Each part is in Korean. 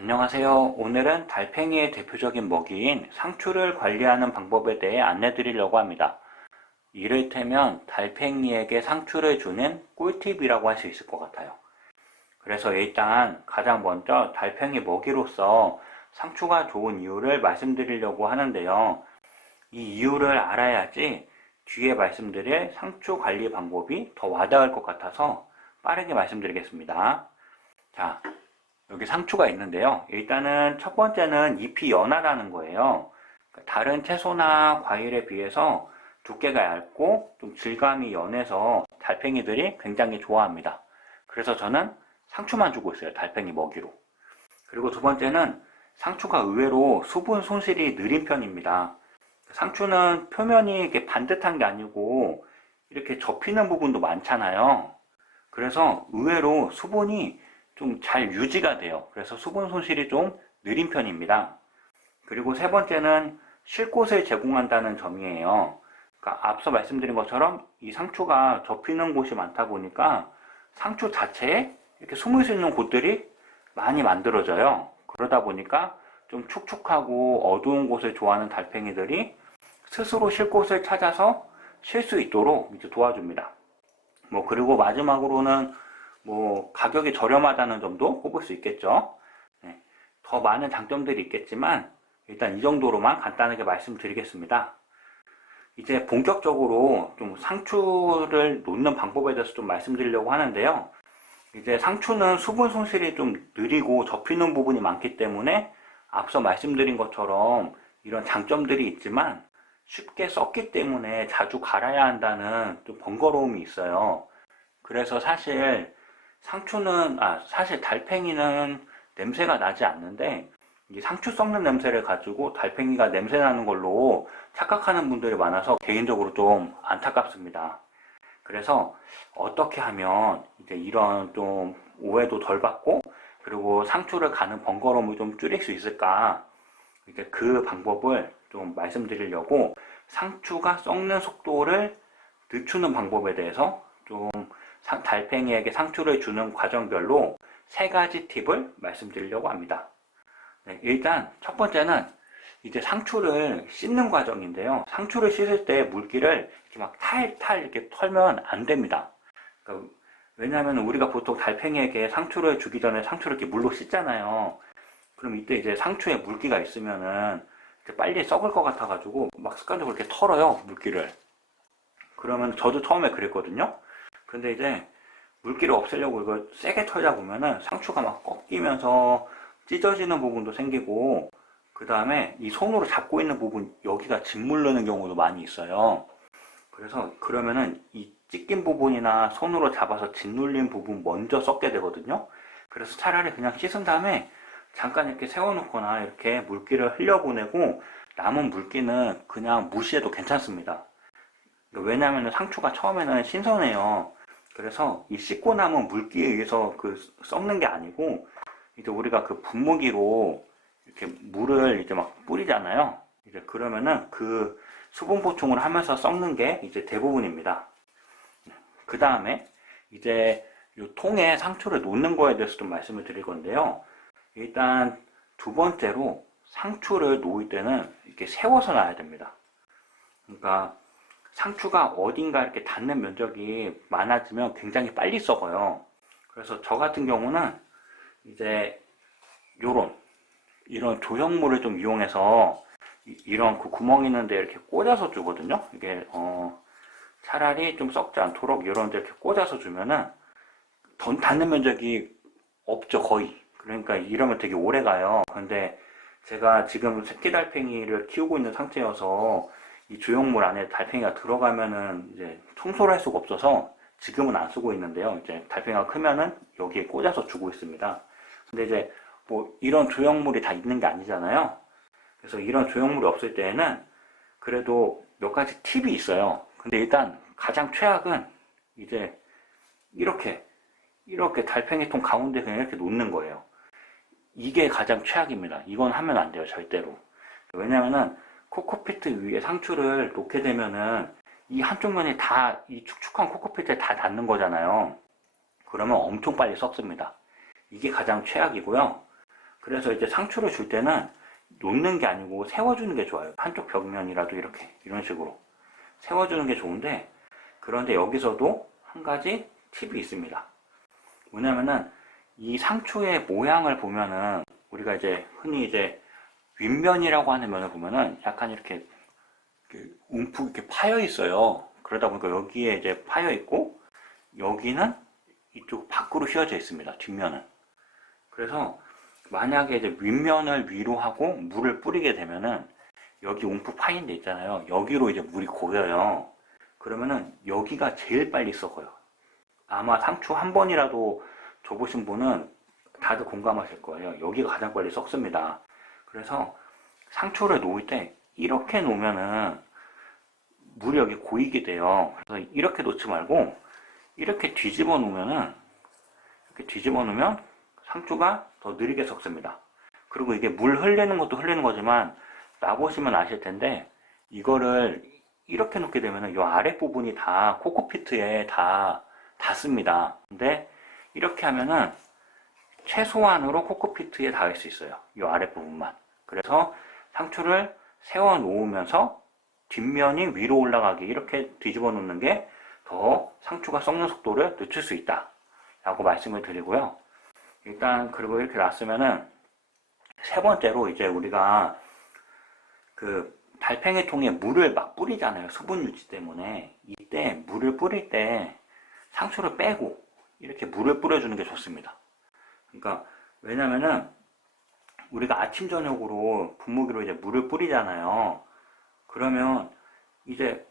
안녕하세요. 오늘은 달팽이의 대표적인 먹이인 상추를 관리하는 방법에 대해 안내 드리려고 합니다. 이를테면 달팽이에게 상추를 주는 꿀팁이라고 할 수 있을 것 같아요. 그래서 일단 가장 먼저 달팽이 먹이로서 상추가 좋은 이유를 말씀드리려고 하는데요. 이 이유를 알아야지 뒤에 말씀드릴 상추 관리 방법이 더 와닿을 것 같아서 빠르게 말씀드리겠습니다. 자, 여기 상추가 있는데요. 일단은 첫 번째는 잎이 연하다는 거예요. 다른 채소나 과일에 비해서 두께가 얇고 좀 질감이 연해서 달팽이들이 굉장히 좋아합니다. 그래서 저는 상추만 주고 있어요. 달팽이 먹이로. 그리고 두 번째는 상추가 의외로 수분 손실이 느린 편입니다. 상추는 표면이 이렇게 반듯한 게 아니고 이렇게 접히는 부분도 많잖아요. 그래서 의외로 수분이 좀 잘 유지가 돼요. 그래서 수분 손실이 좀 느린 편입니다. 그리고 세 번째는 쉴 곳을 제공한다는 점이에요. 그러니까 앞서 말씀드린 것처럼 이 상추가 접히는 곳이 많다 보니까 상추 자체에 이렇게 숨을 수 있는 곳들이 많이 만들어져요. 그러다 보니까 좀 축축하고 어두운 곳을 좋아하는 달팽이들이 스스로 쉴 곳을 찾아서 쉴 수 있도록 이제 도와줍니다. 그리고 마지막으로는 가격이 저렴하다는 점도 꼽을 수 있겠죠. 네, 더 많은 장점들이 있겠지만 일단 이 정도로만 간단하게 말씀드리겠습니다. 이제 본격적으로 좀 상추를 놓는 방법에 대해서 좀 말씀드리려고 하는데요. 이제 상추는 수분 손실이 좀 느리고 접히는 부분이 많기 때문에 앞서 말씀드린 것처럼 이런 장점들이 있지만 쉽게 썩기 때문에 자주 갈아야 한다는 좀 번거로움이 있어요. 그래서 사실 달팽이는 냄새가 나지 않는데 이 상추 썩는 냄새를 가지고 달팽이가 냄새 나는 걸로 착각하는 분들이 많아서 개인적으로 좀 안타깝습니다. 그래서 어떻게 하면 이제 이런 좀 오해도 덜 받고 그리고 상추를 가는 번거로움을 좀 줄일 수 있을까, 이제 그 방법을 좀 말씀드리려고 상추가 썩는 속도를 늦추는 방법에 대해서 좀 달팽이에게 상추를 주는 과정별로 세 가지 팁을 말씀드리려고 합니다. 네, 일단 첫 번째는 이제 상추를 씻는 과정인데요. 상추를 씻을 때 물기를 이렇게 막 탈탈 이렇게 털면 안 됩니다. 그러니까 왜냐하면 우리가 보통 달팽이에게 상추를 주기 전에 상추를 이렇게 물로 씻잖아요. 그럼 이때 이제 상추에 물기가 있으면은 빨리 썩을 것 같아가지고 막 습관적으로 이렇게 털어요, 물기를. 그러면 저도 처음에 그랬거든요. 근데 이제 물기를 없애려고 이걸 세게 털다 보면은 상추가 막 꺾이면서 찢어지는 부분도 생기고, 그 다음에 이 손으로 잡고 있는 부분 여기가 짓무르는 경우도 많이 있어요. 그래서 그러면은 이 찢긴 부분이나 손으로 잡아서 짓눌린 부분 먼저 썩게 되거든요. 그래서 차라리 그냥 씻은 다음에 잠깐 이렇게 세워놓거나 이렇게 물기를 흘려보내고 남은 물기는 그냥 무시해도 괜찮습니다. 왜냐하면 상추가 처음에는 신선해요. 그래서 이 씻고 남은 물기에 의해서 그 썩는 게 아니고, 이제 우리가 그 분무기로 이렇게 물을 이제 막 뿌리잖아요. 이제 그러면은 그 수분 보충을 하면서 썩는 게 이제 대부분입니다. 그 다음에 이제 이 통에 상추를 놓는 거에 대해서 좀 말씀을 드릴 건데요. 일단 두 번째로 상추를 놓을 때는 이렇게 세워서 놔야 됩니다. 그러니까 상추가 어딘가 이렇게 닿는 면적이 많아지면 굉장히 빨리 썩어요. 그래서 저 같은 경우는 이제 이런 조형물을 좀 이용해서 이런 그 구멍 있는데 이렇게 꽂아서 주거든요. 이게 차라리 좀 썩지 않도록 이런 데 이렇게 꽂아서 주면은 닿는 면적이 없죠, 거의. 그러니까 이러면 되게 오래 가요. 근데 제가 지금 새끼 달팽이를 키우고 있는 상태여서 이 조형물 안에 달팽이가 들어가면은 이제 청소를 할 수가 없어서 지금은 안 쓰고 있는데요. 이제 달팽이가 크면은 여기에 꽂아서 주고 있습니다. 근데 이제 이런 조형물이 다 있는 게 아니잖아요. 그래서 이런 조형물이 없을 때에는 그래도 몇 가지 팁이 있어요. 근데 일단 가장 최악은 이제 이렇게 달팽이통 가운데 그냥 이렇게 놓는 거예요. 이게 가장 최악입니다. 이건 하면 안 돼요, 절대로. 왜냐면은 코코피트 위에 상추를 놓게 되면은 이 한쪽 면이 다 이 축축한 코코피트에 다 닿는 거잖아요. 그러면 엄청 빨리 썩습니다. 이게 가장 최악이고요. 그래서 이제 상추를 줄 때는 놓는 게 아니고 세워주는 게 좋아요. 한쪽 벽면이라도 이렇게 이런 식으로 세워주는 게 좋은데, 그런데 여기서도 한 가지 팁이 있습니다. 뭐냐면은 이 상추의 모양을 보면은 우리가 이제 흔히 이제 윗면이라고 하는 면을 보면은 약간 이렇게 움푹 이렇게 파여 있어요. 그러다 보니까 여기에 이제 파여 있고 여기는 이쪽 밖으로 휘어져 있습니다. 뒷면은. 그래서 만약에 이제 윗면을 위로 하고 물을 뿌리게 되면은 여기 움푹 파인 데 있잖아요. 여기로 이제 물이 고여요. 그러면은 여기가 제일 빨리 썩어요. 아마 상추 한 번이라도 줘보신 분은 다들 공감하실 거예요. 여기가 가장 빨리 썩습니다. 그래서 상추를 놓을 때 이렇게 놓으면은 물이 여기 고이게 돼요. 그래서 이렇게 놓지 말고 이렇게 뒤집어 놓으면은, 이렇게 뒤집어 놓으면 상추가 더 느리게 썩습니다. 그리고 이게 물 흘리는 것도 흘리는 거지만 놔보시면 아실 텐데, 이거를 이렇게 놓게 되면은 이 아랫부분이 다 코코피트에 다 닿습니다. 근데 이렇게 하면은 최소한으로 코코피트에 닿을 수 있어요. 이 아랫부분만. 그래서 상추를 세워 놓으면서 뒷면이 위로 올라가게 이렇게 뒤집어 놓는 게 더 상추가 썩는 속도를 늦출 수 있다 라고 말씀을 드리고요. 일단 그리고 이렇게 놨으면은 세 번째로 이제 우리가 그 달팽이 통에 물을 막 뿌리잖아요. 수분 유지 때문에. 이때 물을 뿌릴 때 상추를 빼고 이렇게 물을 뿌려주는 게 좋습니다. 그러니까 왜냐면은 우리가 아침 저녁으로 분무기로 이제 물을 뿌리잖아요. 그러면 이제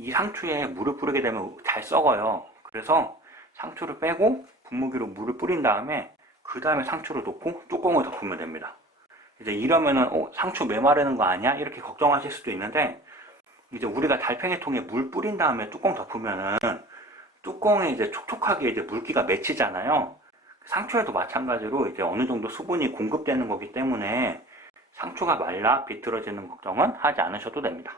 이 상추에 물을 뿌리게 되면 잘 썩어요. 그래서 상추를 빼고 분무기로 물을 뿌린 다음에 그 다음에 상추를 놓고 뚜껑을 덮으면 됩니다. 이제 이러면은 상추 메마르는 거 아니야? 이렇게 걱정하실 수도 있는데, 이제 우리가 달팽이 통에 물 뿌린 다음에 뚜껑 덮으면은 뚜껑에 이제 촉촉하게 이제 물기가 맺히잖아요. 상추에도 마찬가지로 이제 어느 정도 수분이 공급되는 거기 때문에 상추가 말라 비틀어지는 걱정은 하지 않으셔도 됩니다.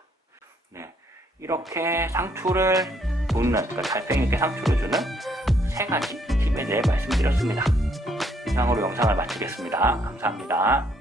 네, 이렇게 상추를 놓는, 그러니까 달팽이에게 상추를 주는 세 가지 팁에 대해 말씀드렸습니다. 이상으로 영상을 마치겠습니다. 감사합니다.